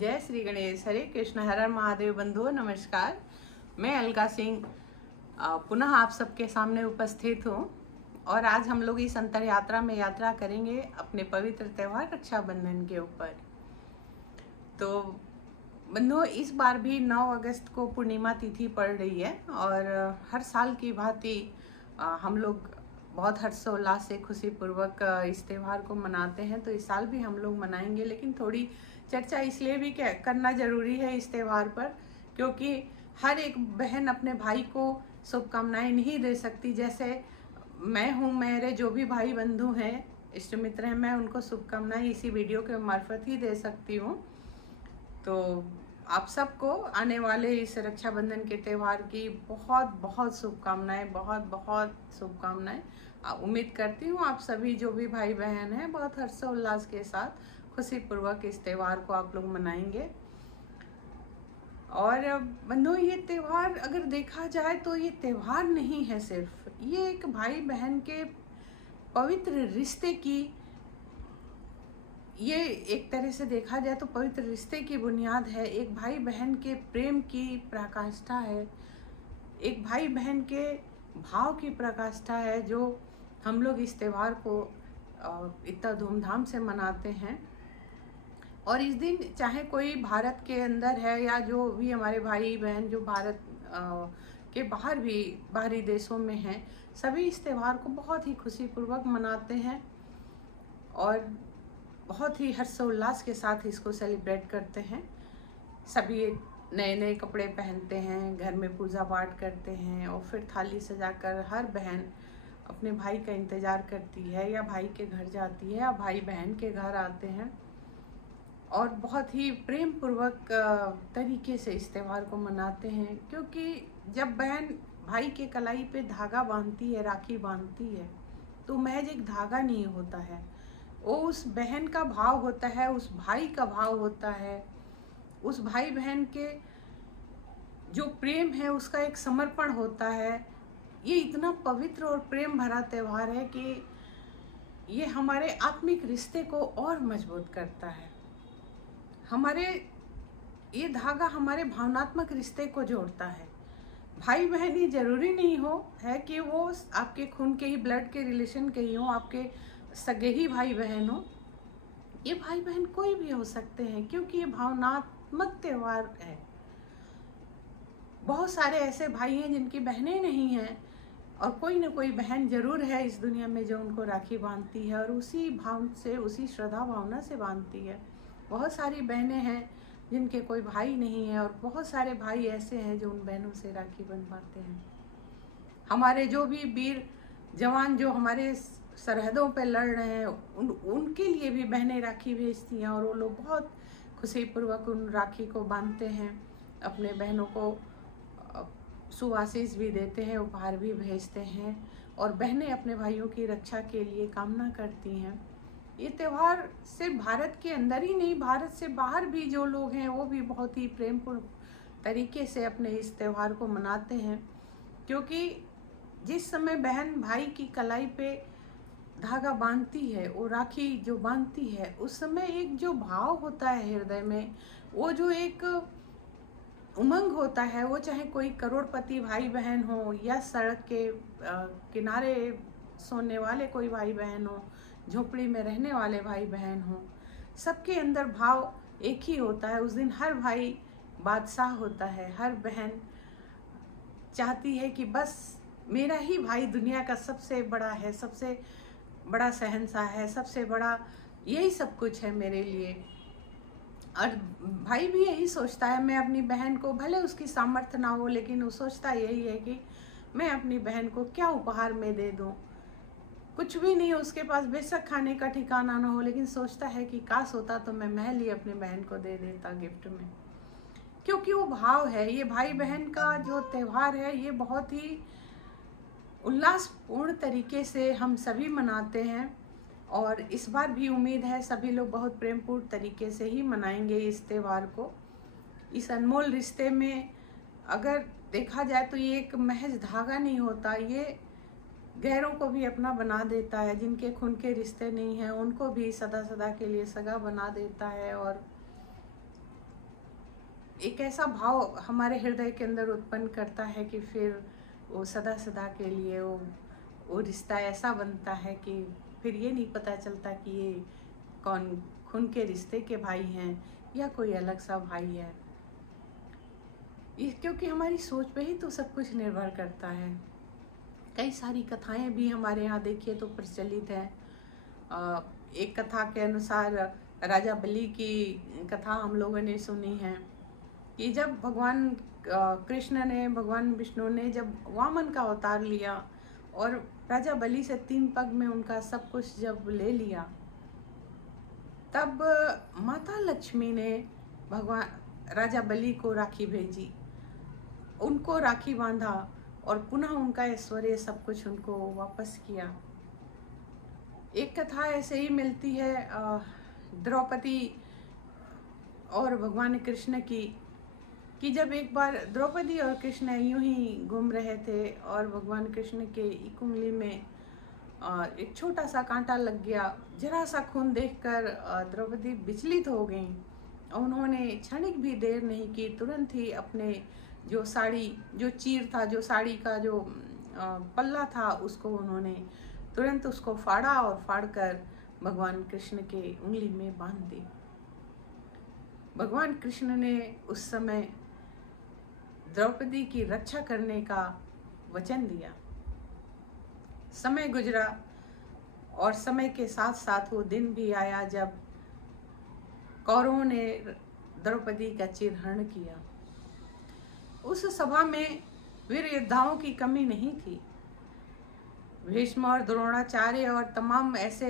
जय श्री गणेश। हरे कृष्ण। हर हर महादेव। बंधुओं नमस्कार। मैं अलका सिंह पुनः आप सबके सामने उपस्थित हूँ और आज हम लोग इस अंतर यात्रा में यात्रा करेंगे अपने पवित्र त्यौहार रक्षाबंधन के ऊपर। तो बंधुओं, इस बार भी 9 अगस्त को पूर्णिमा तिथि पड़ रही है और हर साल की भांति हम लोग बहुत हर्षोल्लास से खुशीपूर्वक इस त्यौहार को मनाते हैं। तो इस साल भी हम लोग मनाएंगे, लेकिन थोड़ी चर्चा इसलिए भी करना जरूरी है इस त्यौहार पर, क्योंकि हर एक बहन अपने भाई को शुभकामनाएं नहीं दे सकती। जैसे मैं हूँ, मेरे जो भी भाई बंधु हैं, इष्ट मित्र हैं, मैं उनको शुभकामनाएं इसी वीडियो के मार्फत ही दे सकती हूँ। तो आप सबको आने वाले इस रक्षाबंधन के त्यौहार की बहुत बहुत शुभकामनाएं, बहुत बहुत शुभकामनाएं। उम्मीद करती हूँ आप सभी जो भी भाई बहन हैं बहुत हर्षोल्लास के साथ खुशीपूर्वक इस त्यौहार को आप लोग मनाएंगे। और बंधुओं, ये त्यौहार अगर देखा जाए तो ये त्यौहार नहीं है सिर्फ, ये एक भाई बहन के पवित्र रिश्ते की, ये एक तरह से देखा जाए तो पवित्र रिश्ते की बुनियाद है। एक भाई बहन के प्रेम की प्रकाष्ठा है, एक भाई बहन के भाव की प्रकाष्ठा है, जो हम लोग इस त्यौहार को इतना धूमधाम से मनाते हैं। और इस दिन चाहे कोई भारत के अंदर है या जो भी हमारे भाई बहन जो भारत के बाहर भी बाहरी देशों में हैं, सभी इस त्यौहार को बहुत ही खुशीपूर्वक मनाते हैं और बहुत ही हर्षोल्लास के साथ इसको सेलिब्रेट करते हैं। सभी नए नए कपड़े पहनते हैं, घर में पूजा पाठ करते हैं और फिर थाली सजाकर हर बहन अपने भाई का इंतज़ार करती है या भाई के घर जाती है या भाई बहन के घर आते हैं और बहुत ही प्रेम पूर्वक तरीके से इस त्यौहार को मनाते हैं। क्योंकि जब बहन भाई के कलाई पे धागा बांधती है, राखी बांधती है, तो महज एक धागा नहीं होता है, वो उस बहन का भाव होता है, उस भाई का भाव होता है, उस भाई बहन के जो प्रेम है उसका एक समर्पण होता है। ये इतना पवित्र और प्रेम भरा त्यौहार है कि ये हमारे आत्मिक रिश्ते को और मजबूत करता है। हमारे ये धागा हमारे भावनात्मक रिश्ते को जोड़ता है। भाई बहन ये जरूरी नहीं हो है कि वो आपके खून के ही, ब्लड के रिलेशन के ही हो, आपके सगे ही भाई बहन हो। ये भाई बहन कोई भी हो सकते हैं, क्योंकि ये भावनात्मक त्यौहार है। बहुत सारे ऐसे भाई हैं जिनकी बहनें नहीं हैं और कोई ना कोई बहन जरूर है इस दुनिया में जो उनको राखी बांधती है और उसी भाव से, उसी श्रद्धा भावना से बांधती है। बहुत सारी बहनें हैं जिनके कोई भाई नहीं है और बहुत सारे भाई ऐसे हैं जो उन बहनों से राखी बंधवाते हैं। हमारे जो भी वीर जवान जो हमारे सरहदों पे लड़ रहे हैं, उनके लिए भी बहनें राखी भेजती हैं और वो लोग बहुत खुशीपूर्वक उन राखी को बांधते हैं, अपने बहनों को सुआशीष भी देते हैं, उपहार भी भेजते हैं और बहनें अपने भाइयों की रक्षा के लिए कामना करती हैं। ये त्यौहार सिर्फ भारत के अंदर ही नहीं, भारत से बाहर भी जो लोग हैं वो भी बहुत ही प्रेमपूर्ण तरीके से अपने इस त्यौहार को मनाते हैं। क्योंकि जिस समय बहन भाई की कलाई पे धागा बांधती है, वो राखी जो बांधती है, उस समय एक जो भाव होता है हृदय में, वो जो एक उमंग होता है, वो चाहे कोई करोड़पति भाई बहन हो या सड़क के किनारे सोने वाले कोई भाई बहन हो, झोपड़ी में रहने वाले भाई बहन हो, सबके अंदर भाव एक ही होता है। उस दिन हर भाई बादशाह होता है, हर बहन चाहती है कि बस मेरा ही भाई दुनिया का सबसे बड़ा है, सबसे बड़ा शहंशाह है, सबसे बड़ा यही सब कुछ है मेरे लिए। और भाई भी यही सोचता है, मैं अपनी बहन को, भले उसकी सामर्थ्य ना हो, लेकिन वो सोचता यही है कि मैं अपनी बहन को क्या उपहार में दे दूं। कुछ भी नहीं हो उसके पास, बेशक खाने का ठिकाना ना हो, लेकिन सोचता है कि काश होता तो मैं महल ही अपनी बहन को दे देता गिफ्ट में। क्योंकि वो भाव है। ये भाई बहन का जो त्यौहार है ये बहुत ही उल्लासपूर्ण तरीके से हम सभी मनाते हैं और इस बार भी उम्मीद है सभी लोग बहुत प्रेमपूर्ण तरीके से ही मनाएंगे इस त्यौहार को। इस अनमोल रिश्ते में अगर देखा जाए तो ये एक महज धागा नहीं होता, ये गैरों को भी अपना बना देता है। जिनके खून के रिश्ते नहीं हैं उनको भी सदा सदा के लिए सगा बना देता है और एक ऐसा भाव हमारे हृदय के अंदर उत्पन्न करता है कि फिर वो सदा सदा के लिए वो रिश्ता ऐसा बनता है कि फिर ये नहीं पता चलता कि ये कौन खून के रिश्ते के भाई हैं या कोई अलग सा भाई है। क्योंकि हमारी सोच पे ही तो सब कुछ निर्भर करता है। कई सारी कथाएं भी हमारे यहाँ देखिए तो प्रचलित है। एक कथा के अनुसार राजा बलि की कथा हम लोगों ने सुनी है कि जब भगवान कृष्ण ने, भगवान विष्णु ने जब वामन का अवतार लिया और राजा बलि से 3 पग में उनका सब कुछ जब ले लिया, तब माता लक्ष्मी ने भगवान राजा बलि को राखी भेजी, उनको राखी बांधा और पुनः उनका ऐश्वर्य सब कुछ उनको वापस किया। एक कथा ऐसे ही मिलती है द्रौपदी और भगवान कृष्ण की, कि जब एक बार द्रौपदी और कृष्ण यूं ही घूम रहे थे और भगवान कृष्ण के एक उंगली में एक छोटा सा कांटा लग गया। जरा सा खून देखकर द्रौपदी विचलित हो गईं और उन्होंने क्षणिक भी देर नहीं की, तुरंत ही अपने जो साड़ी, जो चीर था, जो साड़ी का जो पल्ला था, उसको उन्होंने तुरंत उसको फाड़ा और फाड़कर भगवान कृष्ण के उंगली में बांध दी। भगवान कृष्ण ने उस समय द्रौपदी की रक्षा करने का वचन दिया। समय गुजरा और समय के साथ साथ वो दिन भी आया जब कौरवों ने द्रौपदी का चिरहरण किया। उस सभा में वीर योद्धाओं की कमी नहीं थी। भीष्म और द्रोणाचार्य और तमाम ऐसे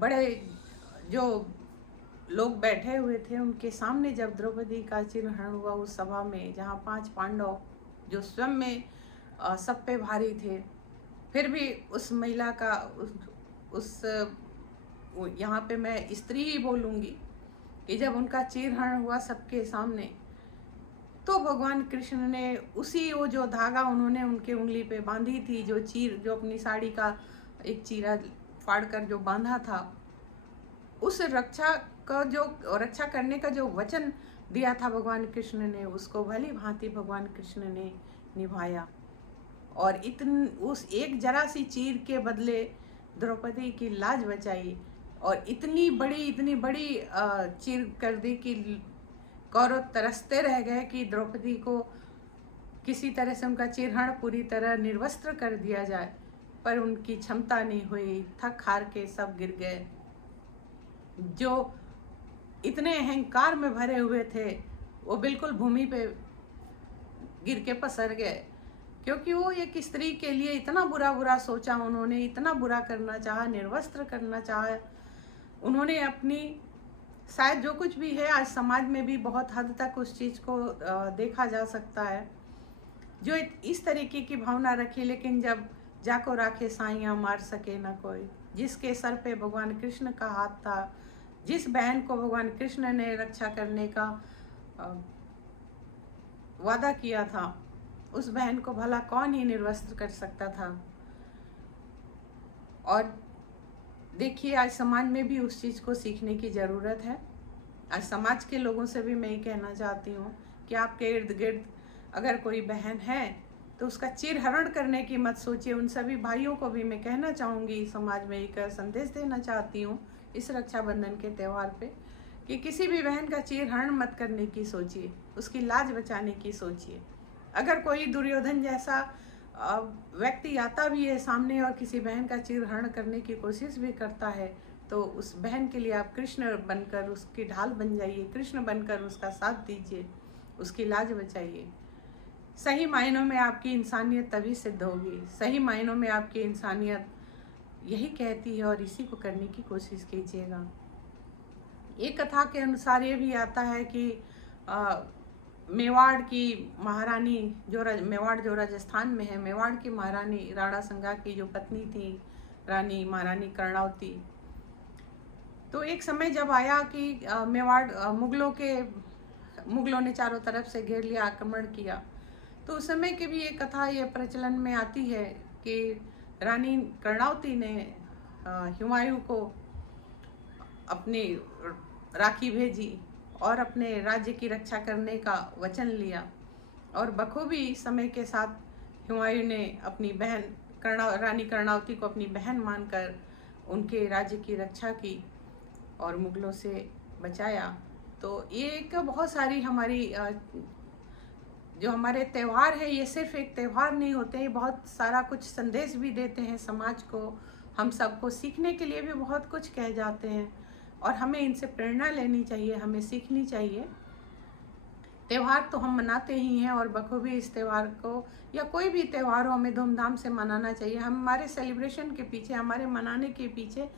बड़े जो लोग बैठे हुए थे, उनके सामने जब द्रौपदी का चिरहरण हुआ उस सभा में, जहाँ 5 पांडव जो स्वयं में सब पे भारी थे, फिर भी उस महिला का यहाँ पे मैं स्त्री ही बोलूँगी कि जब उनका चिरहरण हुआ सबके सामने, तो भगवान कृष्ण ने उसी वो जो धागा उन्होंने उनके उंगली पे बांधी थी, जो चीर, जो अपनी साड़ी का एक चीरा फाड़कर जो बांधा था, उस रक्षा का जो रक्षा करने का जो वचन दिया था भगवान कृष्ण ने, उसको भली भांति भगवान कृष्ण ने निभाया और उस एक जरा सी चीर के बदले द्रौपदी की लाज बचाई और इतनी बड़ी चीर कर दी कि कौरव तरसते रह गए कि द्रौपदी को किसी तरह से उनका चिरहरण पूरी तरह निर्वस्त्र कर दिया जाए, पर उनकी क्षमता नहीं हुई। थक हार के सब गिर गए। जो इतने अहंकार में भरे हुए थे वो बिल्कुल भूमि पे गिर के पसर गए, क्योंकि वो एक स्त्री के लिए इतना बुरा सोचा उन्होंने, इतना बुरा करना चाहा, निर्वस्त्र करना चाहा उन्होंने। अपनी शायद जो कुछ भी है आज समाज में भी बहुत हद तक उस चीज़ को देखा जा सकता है, जो इस तरीके की भावना रखी, लेकिन जब जाको राखे साइयाँ मार सके ना कोई, जिसके सर पे भगवान कृष्ण का हाथ था, जिस बहन को भगवान कृष्ण ने रक्षा करने का वादा किया था, उस बहन को भला कौन ही निर्वस्त्र कर सकता था। और देखिए आज समाज में भी उस चीज़ को सीखने की ज़रूरत है। आज समाज के लोगों से भी मैं ये कहना चाहती हूँ कि आपके इर्द गिर्द अगर कोई बहन है तो उसका चिरहरण करने की मत सोचिए। उन सभी भाइयों को भी मैं कहना चाहूँगी, समाज में एक संदेश देना चाहती हूँ इस रक्षाबंधन के त्यौहार पे, कि किसी भी बहन का चिरहरण मत करने की सोचिए, उसकी लाज बचाने की सोचिए। अगर कोई दुर्योधन जैसा व्यक्ति आता भी है सामने और किसी बहन का चिरहरण करने की कोशिश भी करता है, तो उस बहन के लिए आप कृष्ण बनकर उसकी ढाल बन जाइए, कृष्ण बनकर उसका साथ दीजिए, उसकी लाज बचाइए। सही मायनों में आपकी इंसानियत तभी सिद्ध होगी। सही मायनों में आपकी इंसानियत यही कहती है और इसी को करने की कोशिश कीजिएगा। एक कथा के अनुसार ये भी आता है कि मेवाड़ की महारानी, मेवाड़ जो राजस्थान में है, मेवाड़ की महारानी राणा संगा की जो पत्नी थी रानी महारानी कर्णावती, तो एक समय जब आया कि मेवाड़ मुगलों ने चारों तरफ से घेर लिया, आक्रमण किया, तो उस समय की भी एक कथा ये प्रचलन में आती है कि रानी कर्णावती ने हुमायूं को अपनी राखी भेजी और अपने राज्य की रक्षा करने का वचन लिया। और बखूबी समय के साथ हुमायूं ने अपनी बहन रानी कर्णावती को अपनी बहन मानकर उनके राज्य की रक्षा की और मुगलों से बचाया। तो ये एक बहुत सारी हमारी जो हमारे त्यौहार है, ये सिर्फ एक त्यौहार नहीं होते, ये बहुत सारा कुछ संदेश भी देते हैं समाज को, हम सबको सीखने के लिए भी बहुत कुछ कह जाते हैं और हमें इनसे प्रेरणा लेनी चाहिए, हमें सीखनी चाहिए। त्यौहार तो हम मनाते ही हैं और बखूबी इस त्यौहार को या कोई भी त्यौहार हो हमें धूमधाम से मनाना चाहिए। हमारे सेलिब्रेशन के पीछे, हमारे मनाने के पीछे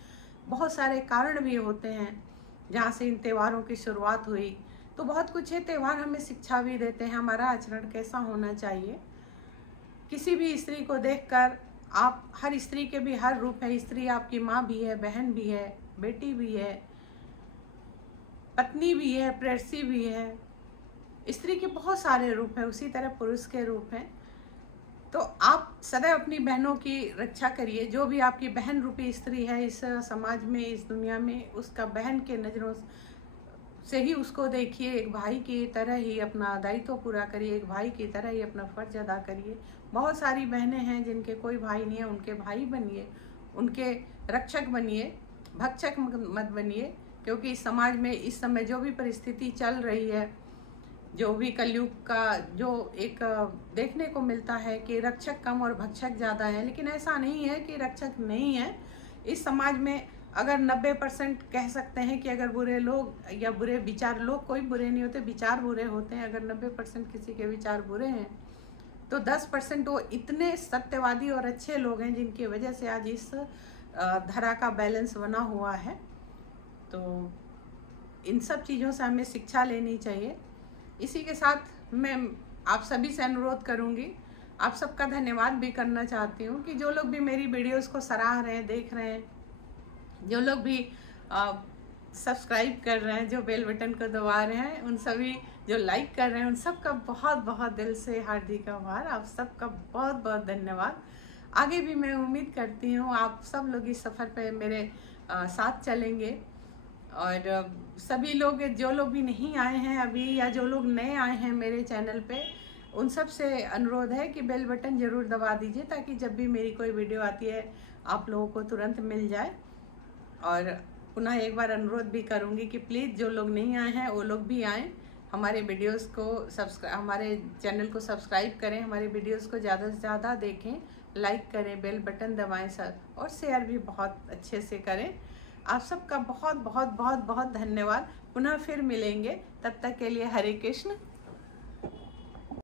बहुत सारे कारण भी होते हैं जहाँ से इन त्योहारों की शुरुआत हुई। तो बहुत कुछ है, त्यौहार हमें शिक्षा भी देते हैं, हमारा आचरण कैसा होना चाहिए। किसी भी स्त्री को देखकर आप, हर स्त्री के भी हर रूप है, स्त्री आपकी माँ भी है, बहन भी है, बेटी भी है, पत्नी भी है, प्रेयसी भी है। स्त्री के बहुत सारे रूप हैं, उसी तरह पुरुष के रूप हैं। तो आप सदैव अपनी बहनों की रक्षा करिए। जो भी आपकी बहन रूपी स्त्री है इस समाज में, इस दुनिया में, उसका बहन के नज़रों से ही उसको देखिए। एक भाई की तरह ही अपना दायित्व पूरा करिए, एक भाई की तरह ही अपना फ़र्ज अदा करिए। बहुत सारी बहनें हैं जिनके कोई भाई नहीं है, उनके भाई बनिए, उनके रक्षक बनिए, भक्षक मत बनिए। क्योंकि इस समाज में इस समय जो भी परिस्थिति चल रही है, जो भी कलयुग का जो एक देखने को मिलता है कि रक्षक कम और भक्षक ज़्यादा है, लेकिन ऐसा नहीं है कि रक्षक नहीं है। इस समाज में अगर 90% कह सकते हैं कि अगर बुरे लोग या बुरे विचार, लोग कोई बुरे नहीं होते, विचार बुरे होते हैं। अगर 90% किसी के विचार बुरे हैं तो 10% वो इतने सत्यवादी और अच्छे लोग हैं जिनकी वजह से आज इस धरा का बैलेंस बना हुआ है। तो इन सब चीज़ों से हमें शिक्षा लेनी चाहिए। इसी के साथ मैं आप सभी से अनुरोध करूंगी, आप सबका धन्यवाद भी करना चाहती हूँ कि जो लोग भी मेरी वीडियोस को सराह रहे हैं, देख रहे हैं, जो लोग भी सब्सक्राइब कर रहे हैं, जो बेल बटन को दबा रहे हैं, उन सभी जो लाइक कर रहे हैं, उन सबका बहुत बहुत दिल से हार्दिक आभार। आप सबका बहुत बहुत धन्यवाद। आगे भी मैं उम्मीद करती हूँ आप सब लोग इस सफ़र पे मेरे साथ चलेंगे। और सभी लोग, जो लोग भी नहीं आए हैं अभी या जो लोग नए आए हैं मेरे चैनल पे, उन सब से अनुरोध है कि बेल बटन ज़रूर दबा दीजिए ताकि जब भी मेरी कोई वीडियो आती है आप लोगों को तुरंत मिल जाए। और पुनः एक बार अनुरोध भी करूँगी कि प्लीज़ जो लोग नहीं आए हैं वो लोग भी आएँ, हमारे वीडियोस को हमारे चैनल को सब्सक्राइब करें, हमारे वीडियोस को ज़्यादा से ज़्यादा देखें, लाइक करें, बेल बटन दबाएं सर, और शेयर भी बहुत अच्छे से करें। आप सबका बहुत बहुत बहुत बहुत धन्यवाद। पुनः फिर मिलेंगे, तब तक के लिए हरे कृष्ण।